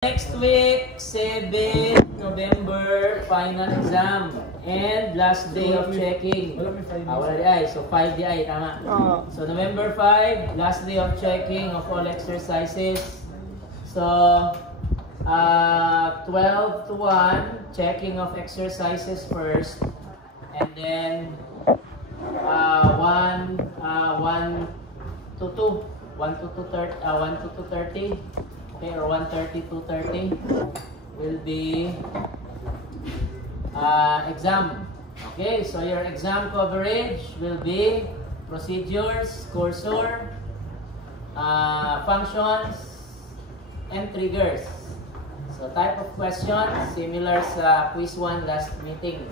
Next week, 7 November, final exam. And last day of checking. Wala di ay. So, 5 di ay. Tama. So, November 5, last day of checking of all exercises. So, 12 to 1, checking of exercises first. And then, 1 to 2. 1 to 2:30. Okay, or 1:30 to 2:30 will be exam. Okay, so your exam coverage will be procedures, cursor, functions, and triggers. So type of question, similar sa quiz 1 last meeting.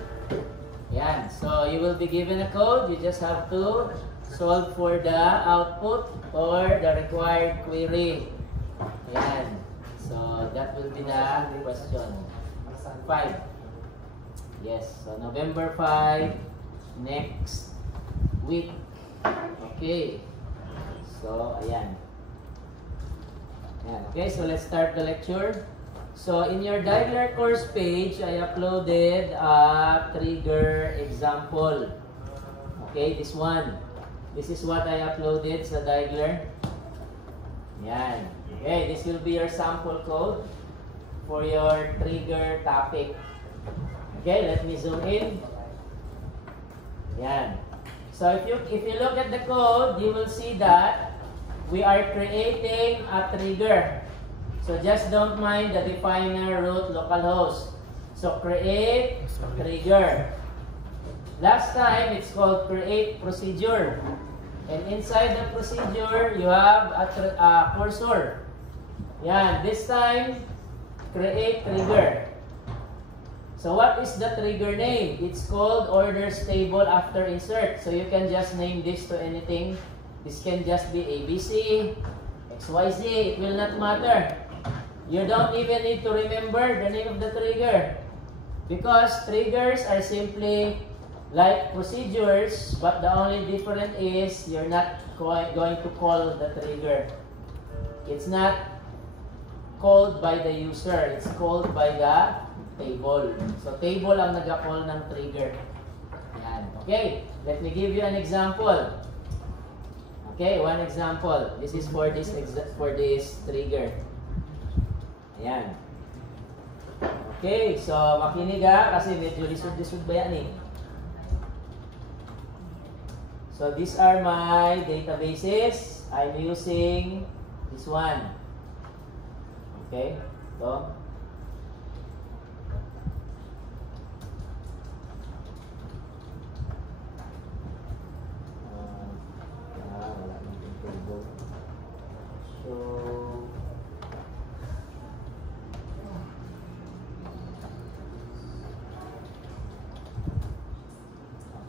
Yan. So you will be given a code. You just have to solve for the output or the required query. Ayan. So, that will be the question. 5. Yes. So, November 5, next week. Okay. So, ayan. Ayan. Okay, so let's start the lecture. So, in your Diagler course page, I uploaded a trigger example. Okay, this one. This is what I uploaded sa Diagler. Ayan. Okay, this will be your sample code for your trigger topic. Okay, let me zoom in. Yan. So if you look at the code, you will see that we are creating a trigger. So just don't mind the definer, root, localhost. So create trigger. Last time it's called create procedure. And inside the procedure, you have a cursor. Yan, this time, create trigger. So what is the trigger name? It's called orders table after insert. So you can just name this to anything. This can just be ABC, XYZ, it will not matter. You don't even need to remember the name of the trigger. Because triggers are simply like procedures, but the only difference is you're not going to call the trigger. It's not called by the user. It's called by the table. So, table ang nag-call ng trigger. Yan. Okay. Let me give you an example. Okay, one example. This is for this trigger. Ayan. Okay, so makinig kasi medyo lisod-lisod ba yan eh. So, these are my databases. I'm using this one. Okay, ito. Wala nang table. So,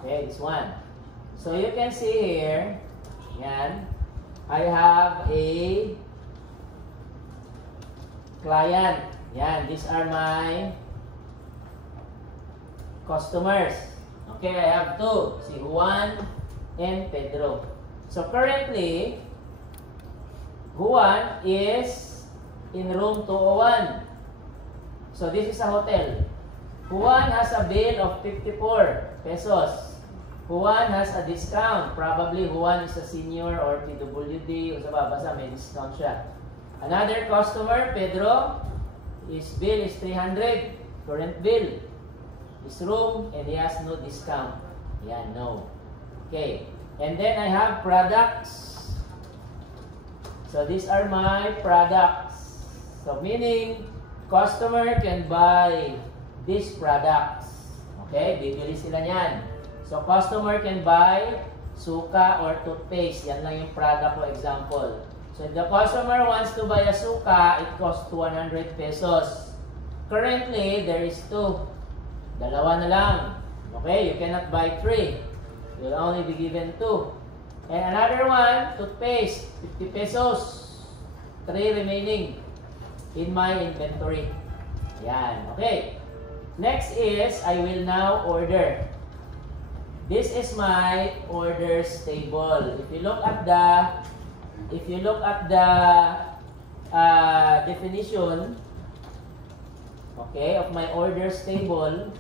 okay, this one. So, you can see here, yan, I have a client. Yan, these are my customers. Okay, I have two. Si Juan and Pedro. So currently, Juan is in room 201. So this is a hotel. Juan has a bill of 54 pesos. Juan has a discount. Probably Juan is a senior or PWD. O sa basa, may discount siya. Another customer, Pedro, his bill is 300, current bill. His room, and he has no discount. Yeah, no. Okay. And then I have products. So these are my products. So meaning, customer can buy these products. Okay, bibili sila niyan. So customer can buy suka or toothpaste. Yan lang yung product ko example. So if the customer wants to buy a suka, it costs 100 pesos. Currently, there is 2. Dalawa na lang. Okay, you cannot buy 3. You'll only be given 2. And another one, toothpaste, 50 pesos. 3 remaining in my inventory. Yan, okay. Next is, I will now order. This is my orders table. If you look at the definition, okay, of my orders table.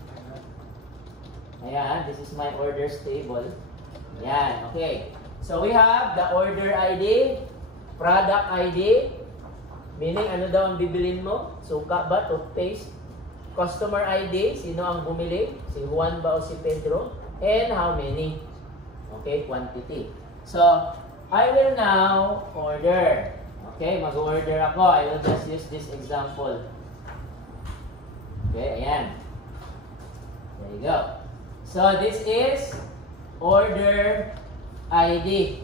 Ayan, this is my orders table. Ayan, okay. So we have the order ID, product ID, meaning ano daw ang bibilin mo? Suka ba? Toothpaste? Customer ID, sino ang bumili? Si Juan ba o si Pedro? And how many? Okay, quantity. So, I will now order. Okay, mag-order ako. I will just use this example. Okay, ayan. There you go. So, this is order ID.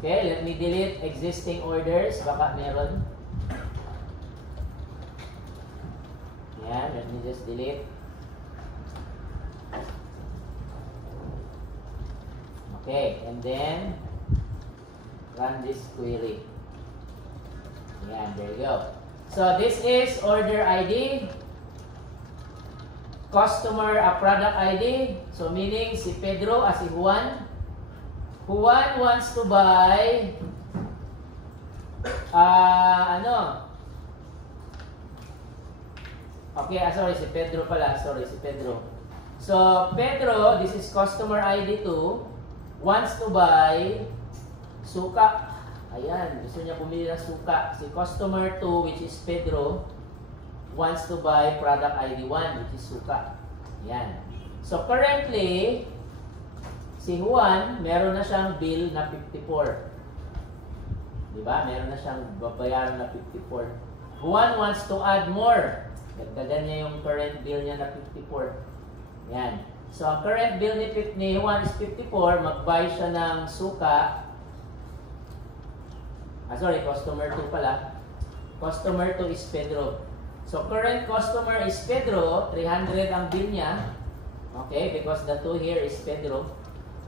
Okay, let me delete existing orders. Baka meron. Ayan, let me just delete. Okay, and then run this query. Ayan, there you go. So, this is order ID. Customer product ID. So, meaning si Pedro as si Juan. Juan wants to buy okay, sorry, si Pedro pala. Sorry, si Pedro. So, Pedro, this is customer ID 2, wants to buy suka. Ayan, gusto niya bumili ng suka. Si customer 2, which is Pedro, wants to buy product ID 1, which is suka. Ayan. So, currently, si Juan, meron na siyang bill na 54. Diba? Meron na siyang babayaran na 54. Juan wants to add more. Dagdagan niya yung current bill niya na 54. Ayan. So, ang current bill ni Juan is 54. Mag-buy siya ng suka. Sorry, customer 2 pala. Customer 2 is Pedro. So, current customer is Pedro. 300 ang bill niya. Okay, because the 2 here is Pedro.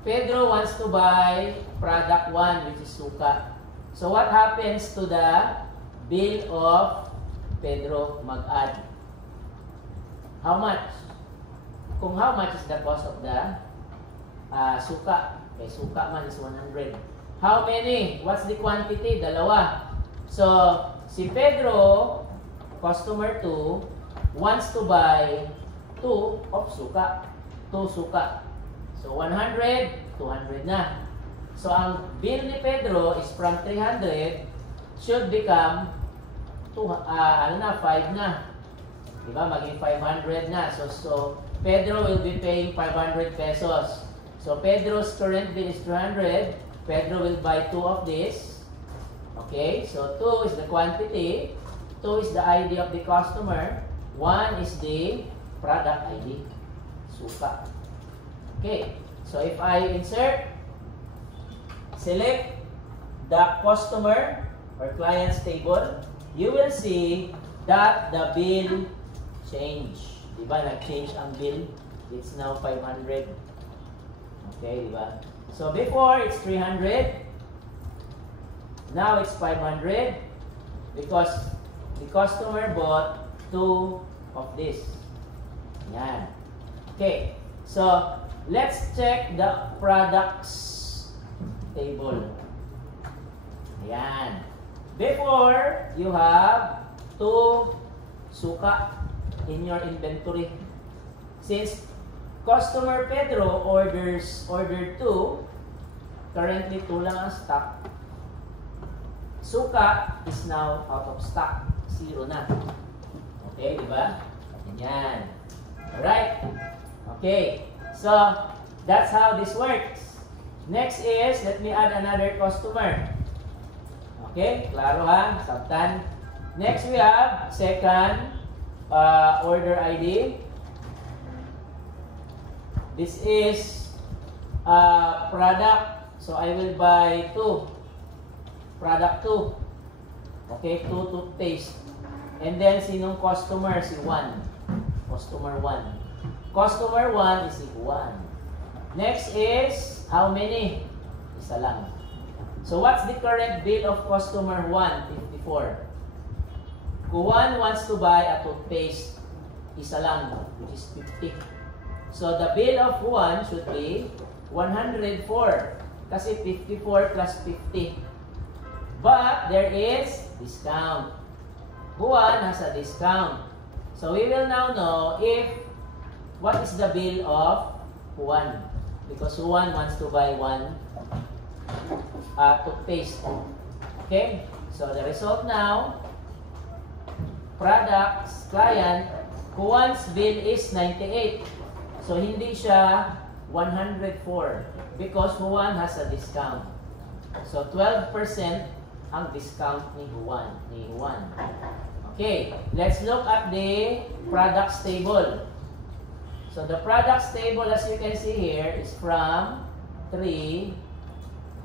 Pedro wants to buy product 1, which is suka. So, what happens to the bill of Pedro? Mag-add. How much? Kung how much is the cost of the suka? Okay, suka man is 100. How many? What's the quantity? Dalawa. So, si Pedro, customer 2, wants to buy 2 of suka. 2 suka. So, 100, 200 na. So, ang bill ni Pedro is from 300 should become 5 na. Diba? Maging 500 na. So, Pedro will be paying 500 pesos. So, Pedro's current bill is 200. Pedro will buy 2 of this. Okay? So, 2 is the quantity. 2 is the ID of the customer. 1 is the product ID. Suka. Okay. So, if I select the customer or client's table, you will see that the bill change. Diba? Nag-change ang bill. It's now 500. Okay, diba? So, before it's 300. Now it's 500 because the customer bought 2 of this. Yan. Okay. So, let's check the products table. Yan. Before, you have 2 suka in your inventory. Since customer Pedro ordered 2, currently 2 lang ang stock. Suka is now out of stock. 0 na. Okay, di ba? Yan. Alright. Okay. So, that's how this works. Next is, let me add another customer. Okay, klaro ha? Sabtan. Next we have second order ID. This is product. So, I will buy 2. Product 2. Okay, 2 toothpaste. And then, sinong customer? Si 1. Customer 1. Customer 1 is si 1. Next is, how many? Isa lang. So, what's the current bill of customer 1? 54. Kung 1 wants to buy a toothpaste, isa lang, which is 50. So, the bill of 1 should be 104. Kasi 54 plus 50. But, there is discount. 1 has a discount. So we will now know what is the bill of Juan. Because Juan wants to buy one toothpaste. Okay? So the result now, products, client, Juan's bill is 98. So hindi siya 104 because Juan has a discount. So 12% ang discount ni Juan. Okay, let's look at the products table. So the products table, as you can see here, is from 3,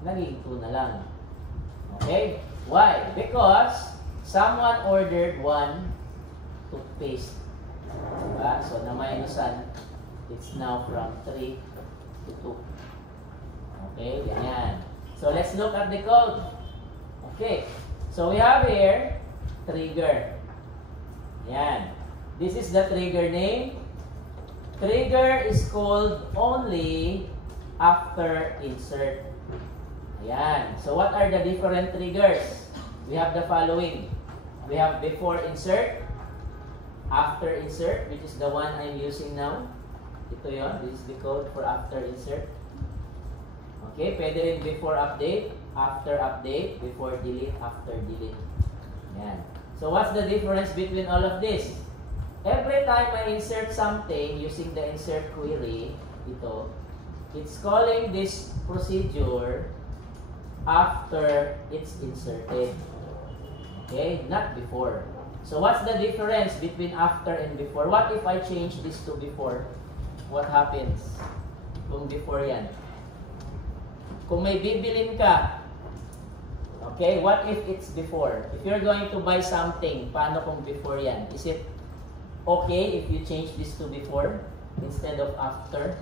naging 2 na lang. Okay? Why? Because someone ordered 1 toothpaste. Diba? So na-minusan, it's now from 3 to 2. Okay? Ganyan. So let's look at the code. Okay. So we have here, trigger. Yan. This is the trigger name. Trigger is called only after insert. Ayan. So what are the different triggers? We have the following. We have before insert, after insert, which is the one I'm using now. Ito yun. This is the code for after insert. Okay. Pwede rin before update, after update, before delete, after delete. Ayan. So what's the difference between all of this? Every time I insert something using the insert query, it's calling this procedure after it's inserted. Okay? Not before. So what's the difference between after and before? What if I change this to before? What happens? Kung before yan. Kung may bibilin ka, okay, what if it's before? If you're going to buy something, paano kung before yan? Is it okay if you change this to before instead of after?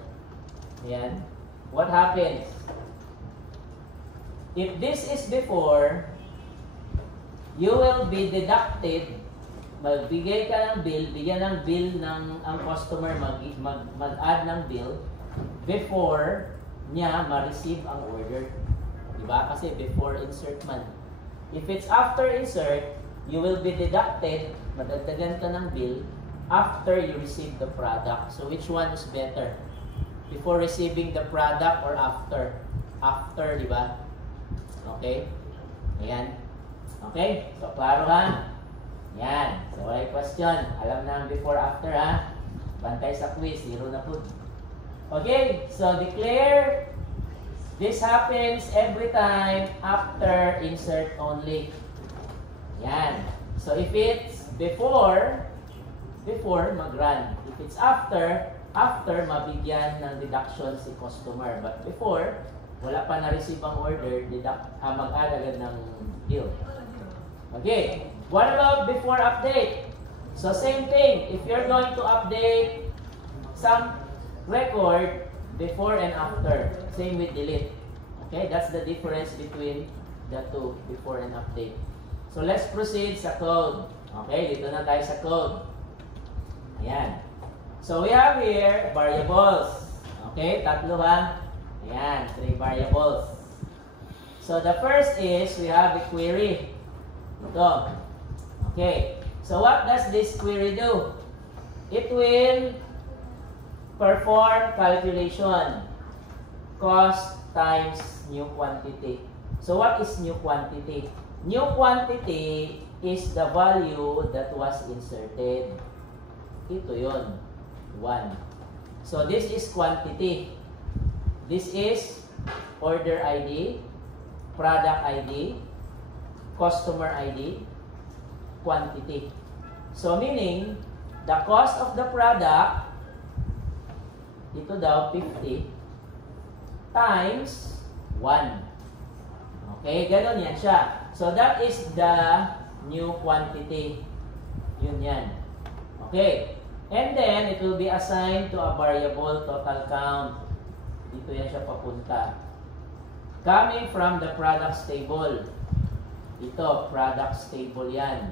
Ayan. What happens? If this is before, you will be deducted. Magbigay ka ng bill, bigyan ng bill ng ang customer, mag-add ng bill before niya ma-receive ang order. Diba? Kasi before insert man. If it's after insert, you will be deducted, madagdagan ka ng bill after you receive the product. So which one is better? Before receiving the product or after? After, di ba? Okay? Ayan. Okay? So, klaro ha? Ayan. So, wala question. Alam na ang before, after ha? Bantay sa quiz. 0 na po. Okay? So, declare this happens every time after insert only. Ayan. So, if it's before mag-run. If it's after mabigyan ng deduction si customer. But before, wala pa na-receive ang order, mag-add agad ng bill. Okay. What about before update? So same thing. If you're going to update some record, before and after. Same with delete. Okay, that's the difference between the two, before and update. So let's proceed sa code. Okay, dito na tayo sa code. Ayan. So we have here variables. Okay, tatlo ba? Ayan, 3 variables. So the first is we have a query. Ito. Okay. So what does this query do? It will perform calculation. Cost times new quantity. So what is new quantity? New quantity is the value that was inserted. Ito yun. 1. So this is quantity. This is order ID, product ID, customer ID, quantity. So meaning, the cost of the product, ito daw 50, times 1. Okay, ganun yan siya. So that is the new quantity. Yun yan. Okay. And then, it will be assigned to a variable total count. Dito yan siya papunta. Coming from the products table. Ito, products table yan.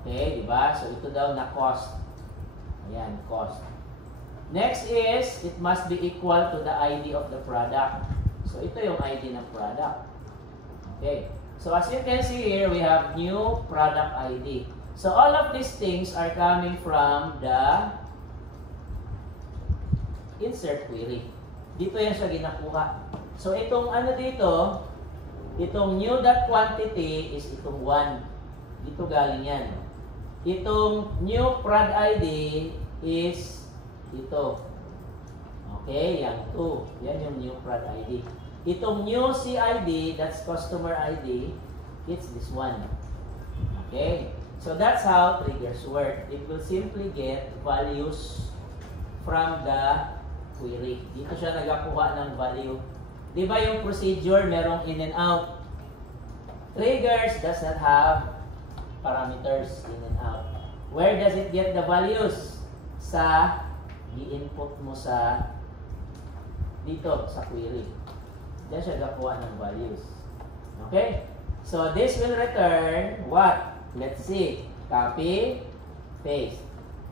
Okay, di ba? So, ito daw na cost. Ayan, cost. Next is, it must be equal to the ID of the product. So, ito yung ID ng product. Okay. So, as you can see here, we have new product ID. So all of these things are coming from the insert query. Dito yan siya ginakuha. So itong ano dito, itong new.quantity is itong 1. Dito galing yan. Itong new prod ID is ito. Okay, yan 2. Yan yung new prod ID. Itong new CID, that's customer ID, it's this one. Okay, so that's how triggers work. It will simply get values from the query. Dito siya nagakuha ng value. Di ba yung procedure merong in and out? Triggers does not have parameters in and out. Where does it get the values? Sa i-input mo sa dito sa query. Diyan siya gakuha ng values. Okay? So this will return what? Let's see. Copy, paste.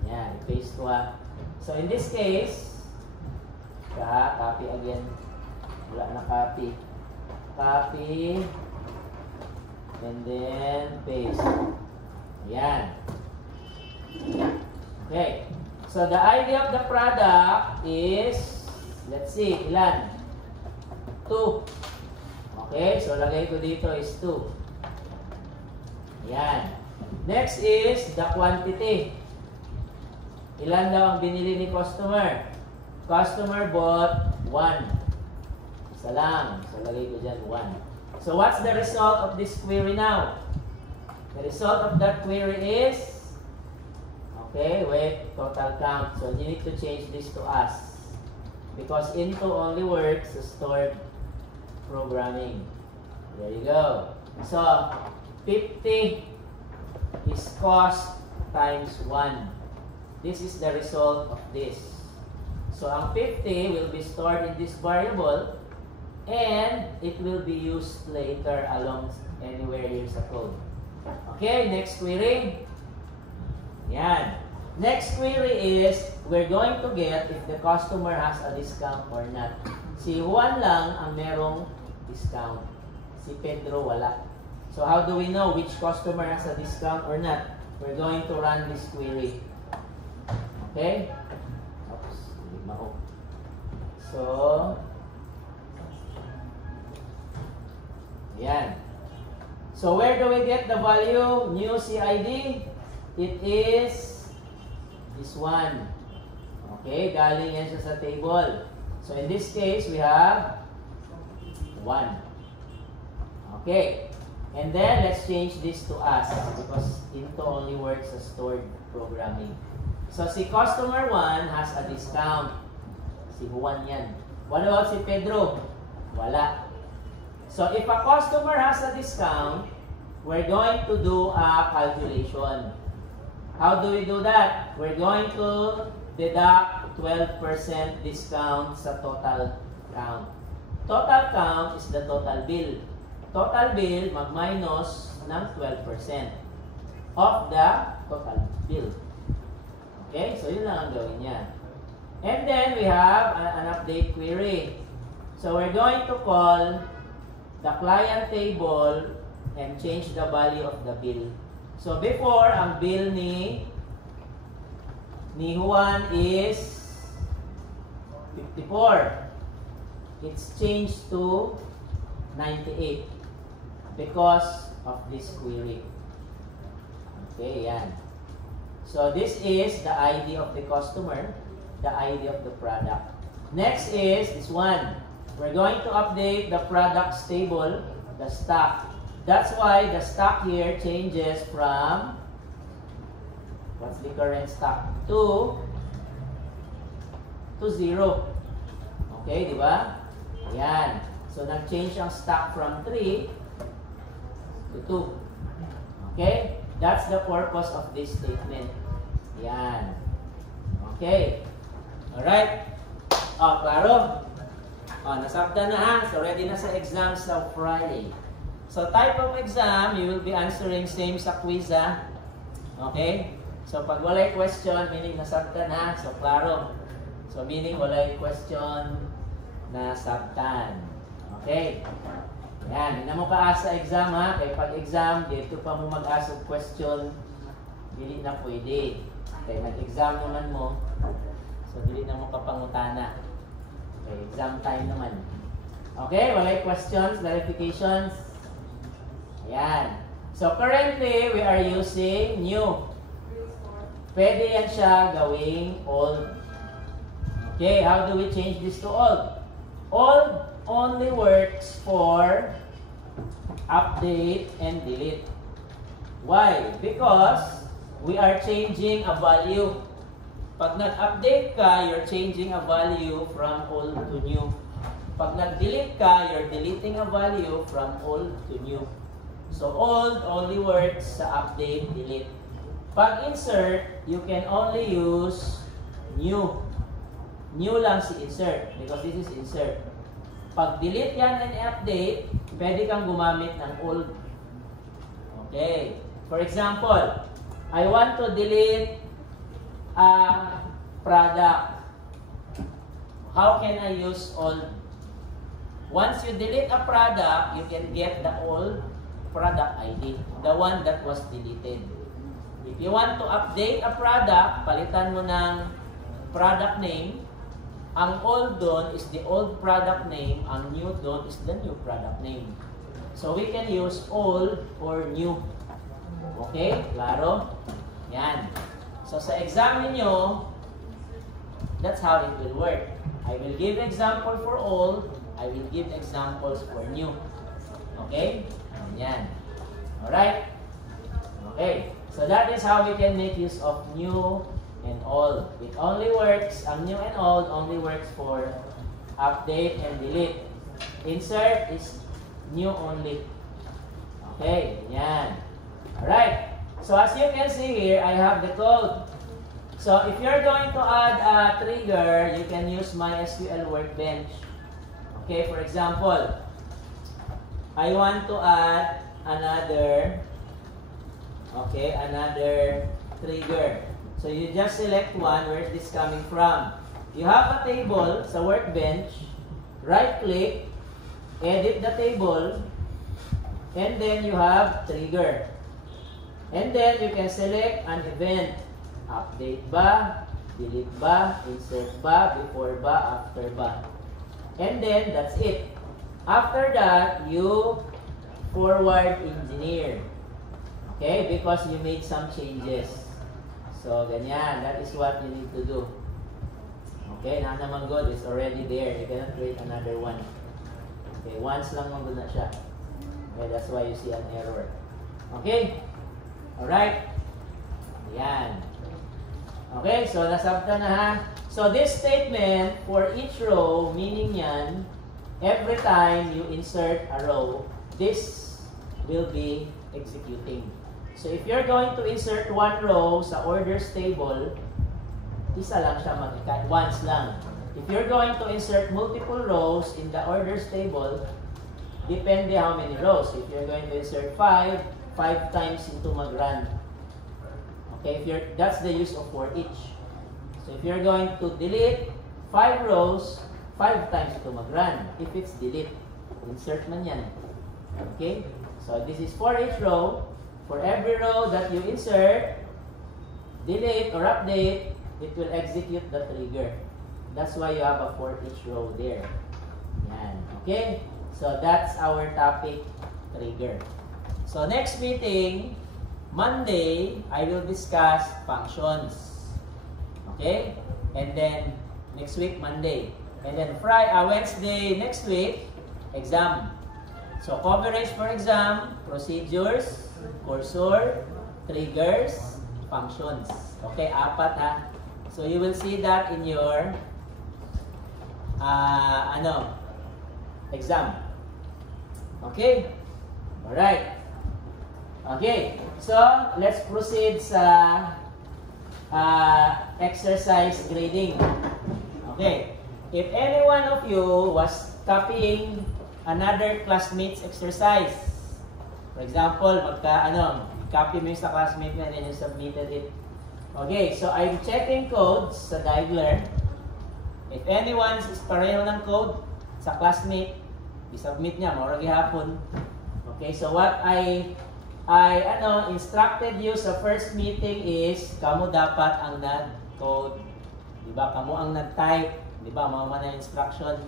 Yan, paste ko ha. So in this case, copy again. Wala na copy. Copy. And then paste. Yan. Okay. So the ID of the product is, let's see, ilan? 2. Okay, so lagay ko dito is 2. Yan. Next is the quantity. Ilan daw ang binili ni customer? Customer bought 1. Isa lang. So lagay ko dyan 1. So what's the result of this query now? The result of that query is, okay, wait, total count. So you need to change this to us. Because into only works stored programming. There you go. So 50 is cost times 1. This is the result of this. So ang 50 will be stored in this variable and it will be used later along anywhere here sa code. Okay, next query. Yan. Next query is, we're going to get if the customer has a discount or not. Si Juan lang ang merong discount. Si Pedro wala. So how do we know which customer has a discount or not? We're going to run this query. Okay? Oops, hindi mao. So, yan. So where do we get the value? New CID? It is this one. Okay, galing yan siya sa table. So in this case, we have 1. Okay. And then, let's change this to us because into only works as stored programming. So si customer 1 has a discount. Si Juan yan. What about si Pedro? Wala. So if a customer has a discount, we're going to do a calculation. How do we do that? We're going to deduct 12% discount sa total count. Total count is the total bill. Total bill mag-minus ng 12% of the total bill. Okay? So yun lang ang gawin niya. And then we have an update query. So we're going to call the client table and change the value of the bill. So before, ang bill ni Juan is 54. It's changed to 98 because of this query. Okay, yan. So this is the ID of the customer, the ID of the product. Next is this one. We're going to update the products table, the stock. That's why the stock here changes from, what's the current stock? To 0. Okay, di ba? Ayan. So, nag-change ang stock from 3 to 2. Okay? That's the purpose of this statement. Ayan. Okay. Alright. Klaro? Nasabda na ha. So, ready na sa exam sa Friday. So, type of exam, you will be answering same sa quiz ha. Okay? So, pag walay question, meaning nasabtan ha. So, klaro. So, meaning walay question na sabtan. Okay? Yan. Hindi na mo ka-asa exam ha. Kaya pag exam, dito pa mo mag-asa question dili na pwede. Okay, nag-exam naman mo. So, dili na mo kapangutana. Okay, exam time naman. Okay, walay questions, clarifications. Ayan. So, currently, we are using new. Pwede yan siya gawing old. Okay, how do we change this to old? Old only works for update and delete. Why? Because we are changing a value. Pag nag-update ka, you're changing a value from old to new. Pag nag-delete ka, you're deleting a value from old to new. So, old only works sa update, delete. Pag insert, you can only use new. New lang si insert because this is insert. Pag delete yan and update, pwede kang gumamit ng old. Okay. For example, I want to delete a product. How can I use old? Once you delete a product, you can get the old product ID, the one that was deleted. If you want to update a product, palitan mo ng product name. Ang old doon is the old product name. Ang new doon is the new product name. So we can use old or new. Okay? Klaro? Yan. So sa exam niyo, that's how it will work. I will give example for old. I will give examples for new. Okay? Yan. Alright? Okay. So that is how we can make use of new and old. It only works, new and old only works for update and delete. Insert is new only. Okay, yan. Alright. So as you can see here, I have the code. So if you're going to add a trigger, you can use MySQL Workbench. Okay, for example, I want to add another trigger. So you just select one. Where is this coming from? You have a table sa workbench. Right click, edit the table, and then you have trigger. And then you can select an event. Update ba, delete ba, insert ba, before ba, after ba. And then that's it. After that, you forward engineer. Okay, because you made some changes. So, ganyan. That is what you need to do. Okay, na naman good. It's already there. You cannot create another one. Okay, once lang man good na siya. Okay, that's why you see an error. Okay? Alright? Yan. Okay, so nasabta na ha. So, this statement for each row, meaning yan, every time you insert a row, this will be executing. So, if you're going to insert one row sa orders table, isa lang siya mag-cut, once lang. If you're going to insert multiple rows in the orders table, depende how many rows. If you're going to insert 5 times into mag-run. Okay, that's the use of for each. So, if you're going to delete 5 rows, 5 times into mag-run. If it's delete, insert man yan. Okay, so this is for each row. For every row that you insert, delete or update, it will execute the trigger. That's why you have a for each row there. Yan. Okay? So that's our topic, trigger. So next meeting, Monday, I will discuss functions. Okay? And then next week, Monday. And then Wednesday next week, exam. So coverage for exam, procedures, cursor, triggers, functions. Okay, 4 ha. So you will see that in your exam. Okay? Alright. Okay. So, let's proceed sa exercise grading. Okay. If any one of you was copying another classmate's exercise, for example, copy mo sa classmate na and you submitted it. Okay, so I'm checking codes sa Diagler. If anyone is pareho ng code sa classmate, i-submit niya, maura gihapon. Okay, so what I ay instructed you sa first meeting is kamo dapat ang nag-code. Diba? Kamo ang nag-type. Diba? Mama na instruction.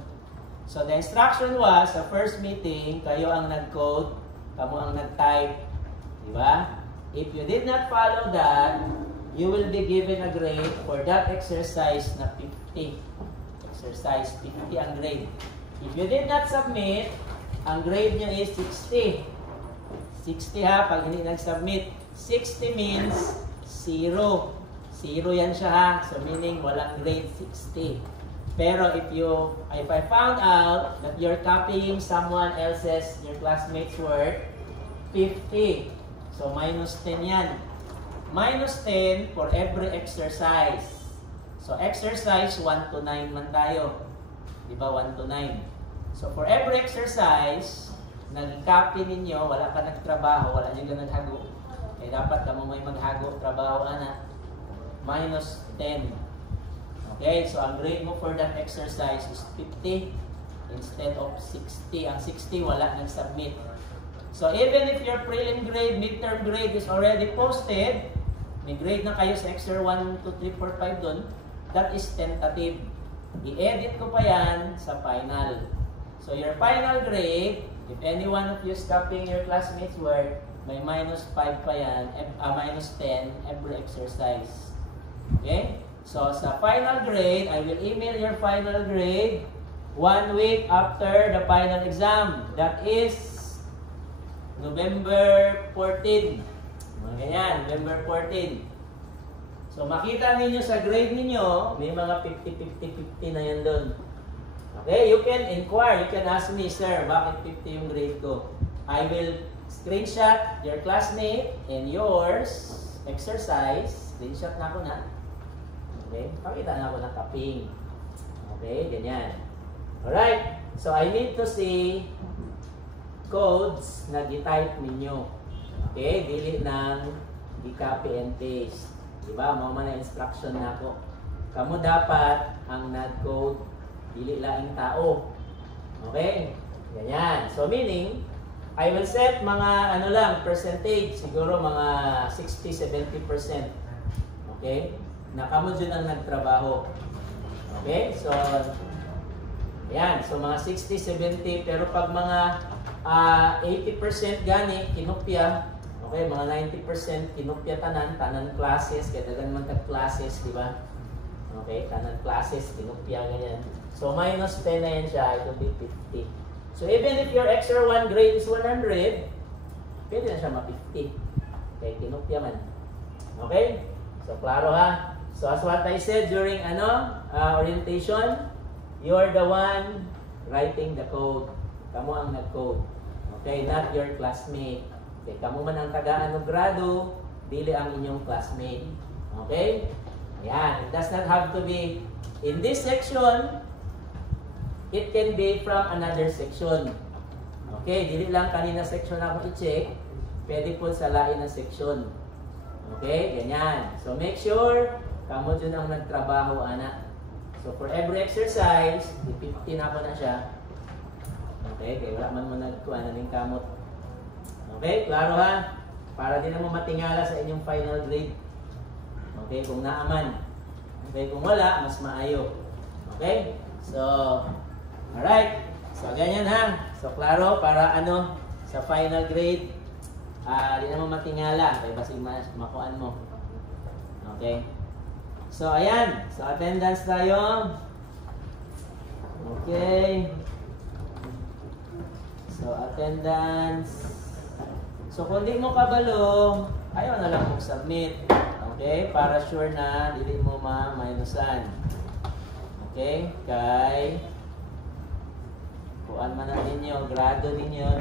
So the instruction was sa first meeting, kayo ang nag-code, kamo ang nag-type. Diba? If you did not follow that, you will be given a grade for that exercise na 50. Exercise 50 ang grade. If you did not submit, ang grade nyo is 60. 60 ha, pag hindi nag-submit. 60 means 0. 0 yan siya ha. So meaning walang grade 60. Pero if I found out that you're copying someone else's, your classmate's work, 50. So minus 10 yan. Minus 10 for every exercise. So exercise 1 to 9 man tayo. Diba 1 to 9. So for every exercise, nag-copy ninyo, wala ka nagtrabaho, wala nyo ka naghago. Eh dapat ka mo may maghago, trabaho ana. Minus 10. Okay, so ang grade mo for that exercise is 50 instead of 60. Ang 60 wala nang submit. So even if your prelim grade, midterm grade is already posted, may grade na kayo sa exer 1, 2, 3, 4, 5 dun, that is tentative. I-edit ko pa yan sa final. So your final grade, if any one of you is copying your classmates' work, may minus 5 pa yan, minus 10 every exercise. Okay? So sa final grade, I will email your final grade 1 week after the final exam. That is November 14. Ganyan, November 14. So makita ninyo sa grade ninyo, may mga 50-50-50 na yan doon. Okay, you can inquire, you can ask me, sir, bakit 50 yung grade ko? I will screenshot your classmate and yours exercise. Screenshot na ako na. Okay, pakita na ako na copying. Okay, ganyan. Alright, so I need to see codes na di-type ninyo. Okay, dili ng di-copy and paste. Diba? Mama na instruction na ako. Kamu dapat ang nag-code, dili lang tao. Okay? Ganyan. So meaning, I will set mga percentage, siguro mga 60-70%. Okay? Na kamu dyan ang nagtrabaho. Okay? So, yan. So mga 60-70, pero pag mga 80% gani, kinopya. Okay, mga 90% kinopya tanan classes, kaya dagan man tag classes, di ba? Okay, tanan classes, kinopya ganyan. So minus 10 na yan siya, it will be 50. So even if your extra 1 grade is 100, pwede na siya ma-50. Okay, kinopya man. Okay? So klaro ha? So as what I said during orientation, you are the one writing the code. Kamu ang nag-code. Okay, not your classmate. Okay, kamu man ang tagaan ng grado, dili ang inyong classmate. Okay? Ayan. It does not have to be in this section. It can be from another section. Okay? Dili lang kanina section ako i-check. Pwede po sa lain na section. Okay? Ganyan. So make sure kamu dyan ang nagtrabaho, anak. So for every exercise, 50 na ako na siya. Okay? Kaya wala man mo nagkuha na ng kamot. Okay, klaro ha? Para din naman matingala sa inyong final grade. Okay, kung naaman. Okay, kung wala, mas maayo. Okay? So, alright. So, ganyan ha? So, klaro, para sa final grade, di naman matingala. Kaya basig makuhaan mo. Okay? So, ayan. So, attendance tayo. Okay. So, attendance. So, kung di mo kabalo, ayaw na lang mag-submit. Okay? Para sure na dili mo ma-minusan. Okay? Kay kuan man na ninyo, grado ninyo.